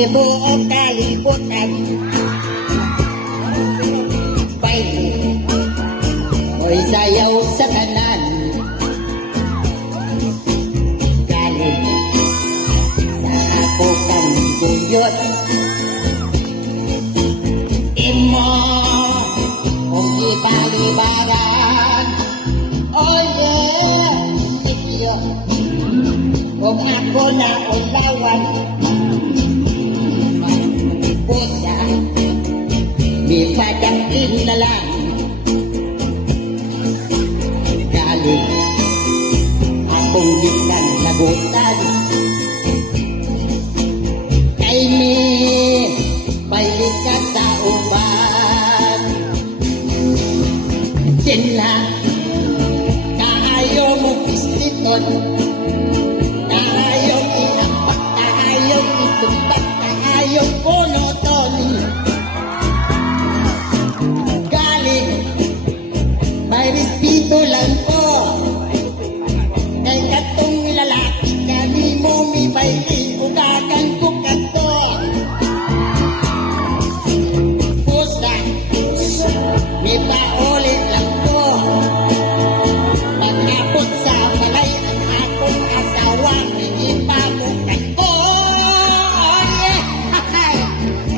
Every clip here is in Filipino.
Tibuok kalibutan, baile, mo'y sayaw sa tanan. Galing sa ako kang guyot, imo kung ibalibaran. Oh yeah, itiyo, kung ako na ulawan, pusa, may padangin na lang. Galing akong gikan lagutan, kay mi balik ka sa uban. Din na kaayo mo pistiton, kaayo inapak, kaayo isumbat, kaayo punoton. Galing may respeto lang po, kay katong lalaki kanimo mi baili ugagan ko kato. Pusa, mi paulit lang ko, pag-abot sa balay ang akong asawa, hindi pa mo kato. Oh yeah,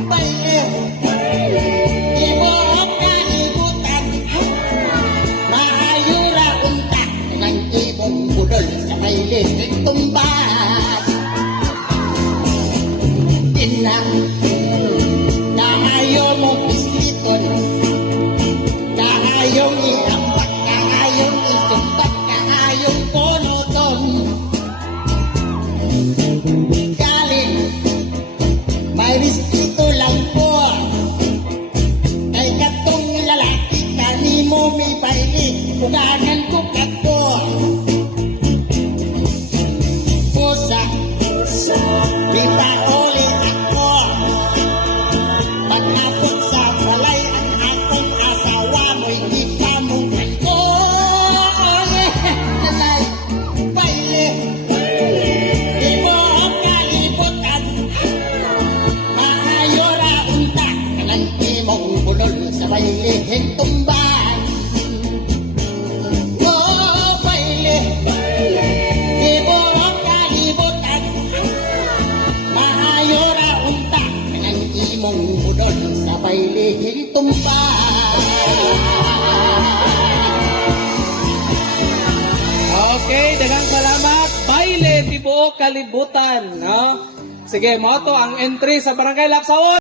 baile, tibuok kalibutan, maayo ra unta ng ibong budol sa baile tumbat. Tinang kaayo mo pisliton, kaayong iampak, kaayong isumbat, kaayong punoton. Galing may respeto lang po, kay katong lalaki kanimo mi baili ugagan ko kato. Pusa, mi pauli ako, pag-abot sa balay ang akong asawa mo'y di pa mo kato. Lalay, baile, tibuok kalibutan, maayo ra unta kanang imong budol sa bailihing tumban. Oh, baile, tibuok kalibutan, maayo ra unta kanang imong budol sa bailihing tumban. Okay, daghang salamat. Baile, tibuok kalibutan. No? Sige, mo to ang entry sa Barangay Lapsawon.